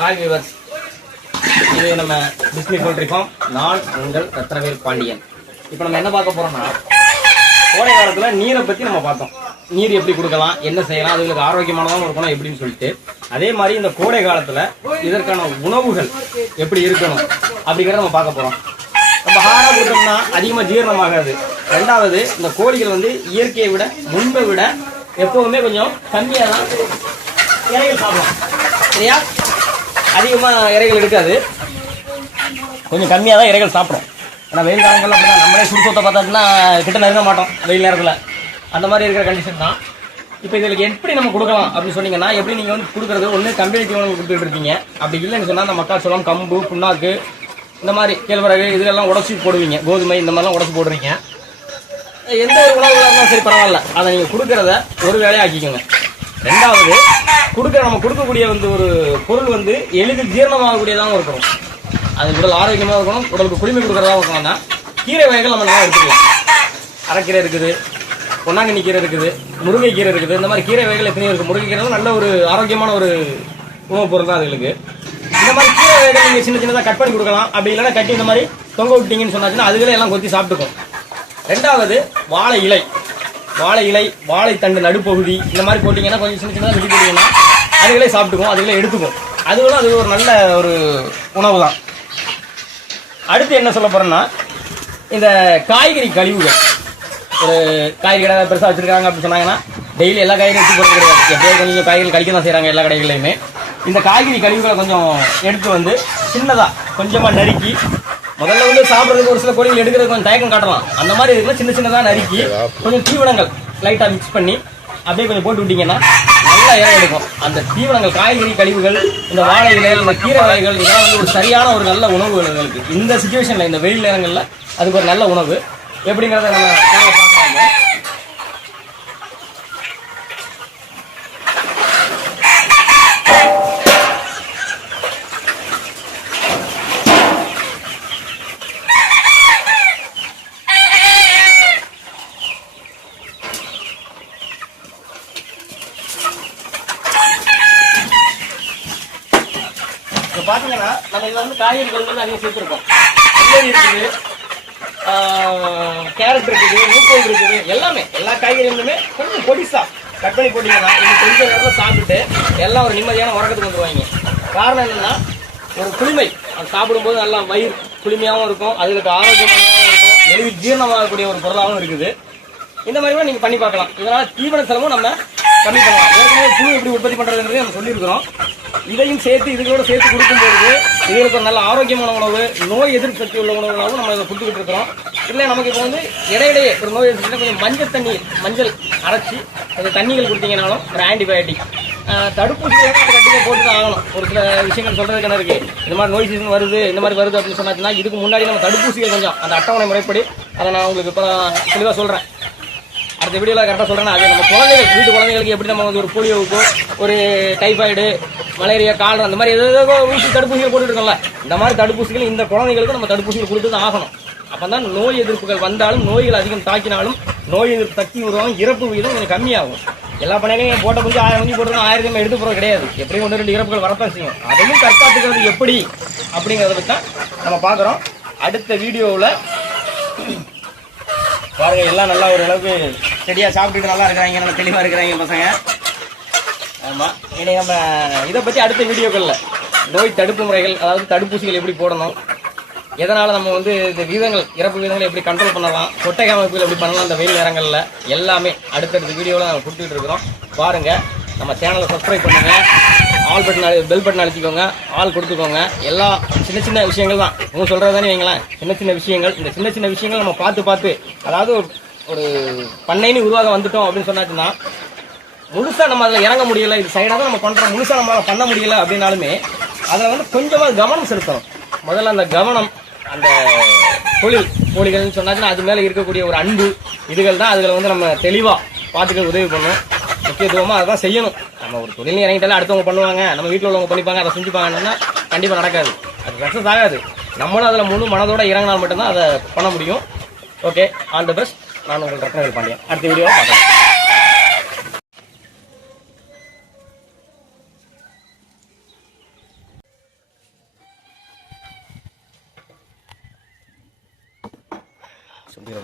Hi viewers இது நம்ம Disney poultry farm நான் உங்கள் ரத்னவேல் பாண்டியன். இப்போ நம்ம என்ன பார்க்க போறோம்னா கோடை காலத்தில் நீரை பற்றி நம்ம பார்த்தோம். நீர் எப்படி கொடுக்கலாம் என்ன செய்யலாம் அதுங்களுக்கு ஆரோக்கியமானதாகவும் இருக்கணும் எப்படின்னு சொல்லிட்டு. அதே மாதிரி இந்த கோடை காலத்தில் இதற்கான உணவுகள் எப்படி இருக்கணும் அப்படிங்கிறத நம்ம பார்க்க போகிறோம் நம்ம ஹாராக கொடுத்தோம்னா அதிகமாக ஜீரணமாகாது. ரெண்டாவது இந்த கோழிகள் வந்து இயற்கையை விட முன்பை விட எப்போதுமே கொஞ்சம் கம்மியாக தான் இலைகள் சாப்பிடலாம். சரியா? அதிகமாக இறைகள் எடுக்காது. கொஞ்சம் கம்மியாக தான் இறைகள் சாப்பிடும். ஏன்னா வெயில் காலங்களில் அப்படின்னா நம்மளே சுடுசோத்தை பார்த்தோம்னா கிட்ட நெருங்க மாட்டோம் வெயில் நேரத்தில். அந்த மாதிரி இருக்கிற கண்டிஷன் தான். இப்போ இதுக்கு எப்படி நம்ம கொடுக்கலாம் அப்படின்னு சொன்னீங்கன்னா எப்படி நீங்கள் வந்து கொடுக்குறது? ஒன்று கம்பெனி தீவனம் கொடுத்துட்டு இருக்கீங்க. அப்படி இல்லைன்னு சொன்னால் அந்த மக்காச்சோளம் கம்பு புண்ணாக்கு இந்த மாதிரி கேழ்வரகு இதெல்லாம் உடச்சி போடுவீங்க. கோதுமை இந்த மாதிரிலாம் உடச்சி போடுறீங்க. எந்த ஒரு உணவுகளாக இருந்தாலும் சரி பரவாயில்ல. அதை நீங்கள் கொடுக்குறத ஒரு வேலையாக ஆக்கிக்கோங்க. ரெண்டாவது கொடுக்க நம்ம கொடுக்கக்கூடிய வந்து ஒரு பொருள் வந்து எளிதில் ஜீரணமாகக்கூடியதாகவும் இருக்கணும். அது உடல் ஆரோக்கியமாக இருக்கணும் உடலுக்கு குளிமை கொடுக்குறதாகவும் இருக்கணும்னா கீரை வகைகள் நம்ம நல்லா எடுத்துக்கலாம். அரைக்கீரை இருக்குது பொன்னாங்கண்ணி கீரை இருக்குது முருங்கைக்கீரை இருக்குது. இந்த மாதிரி கீரை வகைகள் எத்தனையோ இருக்குது முருங்கைக்கீரை நல்ல ஒரு ஆரோக்கியமான ஒரு உணவுப் பொருள் தான் அதுகளுக்கு இந்த மாதிரி கீரை வகைகள் நீங்கள் சின்ன சின்னதாக கட் பண்ணி கொடுக்கலாம். அப்படி இல்லைன்னா கட்டி இந்த மாதிரி தொங்க விட்டீங்கன்னு சொன்னாச்சுன்னா அதுகளே எல்லாம் கொத்தி சாப்பிட்டுக்கும். ரெண்டாவது வாழை இலை. வாழை இலை வாழைத்தண்டு நடுப்பகுதி இந்த மாதிரி போட்டிங்கன்னா கொஞ்சம் சின்ன சின்னதாக வெட்டி போட்டிங்கன்னா அதுகளே சாப்பிட்டுக்கும் அதுகளே எடுத்துக்கும் அதுவும் அது ஒரு நல்ல ஒரு உணவு தான் அடுத்து என்ன சொல்ல போகிறேன்னா இந்த காய்கறி கழிவுகள். ஒரு காய்கறி கடை பெருசாக வச்சுருக்காங்க அப்படின்னு சொன்னாங்கன்னா டெய்லி எல்லா காய்கறியும் வச்சு போகிறது கிடையாது. எப்படியோ கொஞ்சம் காய்கறி கழிக்க தான் செய்கிறாங்க எல்லா கடைகளையுமே இந்த காய்கறி கழிவுகளை கொஞ்சம் எடுத்து வந்து சின்னதாக கொஞ்சமாக நறுக்கி முதல்ல வந்து சாப்பிட்றதுக்கு ஒரு சில கோழிகள் எடுக்கிறது கொஞ்சம் தயக்கம் காட்டலாம். அந்த மாதிரி இருக்குல்ல சின்ன சின்னதாக நறுக்கி கொஞ்சம் தீவனங்கள் லைட்டாக மிக்ஸ் பண்ணி அப்படியே கொஞ்சம் போட்டு விட்டீங்கன்னா நல்லா இடம் எடுக்கும். அந்த தீவனங்கள் காய்கறி கழிவுகள் இந்த வாழை இலைகள் இந்த கீரை வகைகள் இதெல்லாம் வந்து ஒரு சரியான ஒரு நல்ல உணவு எங்களுக்கு. இந்த சுச்சுவேஷனில் இந்த வெயில் நேரங்களில் அதுக்கு ஒரு நல்ல உணவு. எப்படிங்கிறத நம்ம நாங்கள் பார்க்கலாமா இப்போ பார்த்தீங்கன்னா நம்ம இதில் வந்து காய்கறிகள் வந்து அதிகம் சேர்த்துருக்கோம் வெள்ளரி இருக்குது கேரட் இருக்குது மூக்கோல் இருக்குது எல்லாமே எல்லா காய்கறிகளுமே கொஞ்சம் பொடிசா. கட் பண்ணி போட்டிங்கன்னா இது கொஞ்சம் நேரத்தில் சாப்பிட்டு எல்லாம் ஒரு நிம்மதியான உறக்கத்துக்கு வந்துருவாங்க. காரணம் என்னன்னா ஒரு குளிமை. அது சாப்பிடும்போது நல்லா வயிறு குளிமையாகவும் இருக்கும் அதுக்கு ஆரோக்கியமாகவும் இருக்கும் எளிதில் ஜீரணமாகக்கூடிய ஒரு பொருளாகவும் இருக்குது. இந்த மாதிரி கூட நீங்கள் பண்ணி பார்க்கலாம். இதனால் தீவன செலவும் நம்ம கம்மி பண்ணலாம். ஏற்கனவே புழு எப்படி உற்பத்தி பண்றதுன்றது நம்ம சொல்லியிருக்கிறோம். இதையும் சேர்த்து இதுகளோட சேர்த்து கொடுக்கும்போது இதுகளுக்கு ஒரு நல்ல ஆரோக்கியமான உணவு நோய் எதிர்ப்பு சக்தி உள்ள உணவுகளாகவும் நம்ம இதை கொடுத்துக்கிட்டு இருக்கிறோம். இல்லை நமக்கு இப்போ வந்து இடையிடையே ஒரு நோய் எதிர்ப்பு கொஞ்சம் மஞ்சள் தண்ணி மஞ்சள் அரைச்சி அது தண்ணிகள் கொடுத்தீங்கனாலும் ஒரு ஆன்டிபயோட்டிக் தடுப்பூசி கண்டிப்பாக போட்டு தான் ஆகணும். ஒரு சில விஷயங்கள் சொல்கிறது என்ன இருக்குது இந்த மாதிரி நோய் சீசன் வருது இந்த மாதிரி வருது அப்படின்னு சொன்னாச்சுன்னா இதுக்கு முன்னாடி நம்ம தடுப்பூசிகள் கொஞ்சம் அந்த அட்டவணை முறைப்படி அதை நான் உங்களுக்கு இப்போ தெளிவாக சொல்கிறேன் அடுத்த வீடியோவில் கரெக்டாக சொல்கிறேன் அது நம்ம குழந்தைகள் வீட்டு குழந்தைகளுக்கு எப்படி நம்ம வந்து ஒரு போலியோவுக்கோ ஒரு டைஃபாய்டு மலேரியா கால் அந்த மாதிரி ஏதோ ஊசி தடுப்பூசிகள் போட்டுருக்கோம்ல இந்த மாதிரி தடுப்பூசிகள் இந்த குழந்தைகளுக்கு நம்ம தடுப்பூசிகள் கொடுத்து தான் ஆகணும். அப்போ தான் நோய் எதிர்ப்புகள் வந்தாலும் நோய்கள் அதிகம் தாக்கினாலும் நோய் எதிர்ப்பு சக்தி உருவாகும் இறப்பு விகிதம் கொஞ்சம் கம்மியாகும். எல்லா பண்ணையிலையும் போட்ட குஞ்சு ஆயிரம் குஞ்சு போட்டு ஆயிரத்தி எடுத்து போகிறது கிடையாது. எப்படியும் ஒன்று ரெண்டு இறப்புகள் வரத்தான் செய்யும். அதையும் தற்காத்துக்கிறது எப்படி? அப்படிங்கிறத பற்றி தான் நம்ம பார்க்குறோம். அடுத்த வீடியோவில் பாருங்கள் எல்லாம் நல்லா ஒரு அளவுக்கு சாப்பிட்டுட்டு நல்லா இருக்கிறாங்க நல்லா தெளிவாக இருக்கிறாங்க பசங்க. ஆமாம் இனி நம்ம இதை பற்றி அடுத்த வீடியோக்களில். நோய் தடுப்பு முறைகள் அதாவது தடுப்பூசிகள் எப்படி போடணும் எதனால் நம்ம வந்து இந்த விதங்கள் இறப்பு விதங்களை எப்படி கண்ட்ரோல் பண்ணலாம் கொட்டகை அமைப்புகள் எப்படி பண்ணலாம் இந்த வெயில் நேரங்களில் எல்லாமே அடுத்தடுத்த வீடியோவில் நாங்கள் கொடுத்துட்டு இருக்கிறோம். பாருங்கள் நம்ம சேனலை சப்ஸ்கிரைப் பண்ணுங்க ஆல் பட்டன் பெல் பட்டன் அழுத்திக்கோங்க ஆல் கொடுத்துக்கோங்க. எல்லா சின்ன சின்ன விஷயங்கள் தான். உங்க சொல்கிறது தானே வைங்களேன். சின்ன சின்ன விஷயங்கள் இந்த சின்ன சின்ன விஷயங்கள் நம்ம பார்த்து பார்த்து அதாவது ஒரு பண்ணைன்னு உருவாக வந்துட்டோம் அப்படின்னு சொன்னாச்சுன்னா முழுசா நம்ம அதில் இறங்க முடியல இது சைடாக தான் நம்ம பண்ணுறோம் முழுசா நம்மளால் பண்ண முடியல அப்படின்னாலுமே அதில் வந்து கொஞ்சமாக கவனம் செலுத்தணும். முதல்ல அந்த கவனம் அந்த தொழில் கோழிகள்னு சொன்னாச்சுன்னா அது மேலே இருக்கக்கூடிய ஒரு அன்பு இதுகள் தான் அதுகளை வந்து நம்ம தெளிவாக பார்த்துக்க உதவி பண்ணும். முக்கியத்துவமா அதான் செய்யணும். நம்ம ஒரு தொழில் இறங்கிட்டாலும் அடுத்தவங்க பண்ணுவாங்க நம்ம வீட்டில் உள்ளவங்க பண்ணிப்பாங்க அதை செஞ்சுப்பாங்கன்னா கண்டிப்பாக நடக்காது. அது சக்ஸஸ் ஆகாது. நம்மளும் அதில் முழு மனதோடு இறங்கினால் மட்டும்தான் அதை பண்ண முடியும். ஓகே ஆல் த பெஸ்ட் நான் உங்கள் ரத்னவேல் பாண்டியன். அடுத்த வீடியோவில் பார்க்கலாம். சொல்லிடுற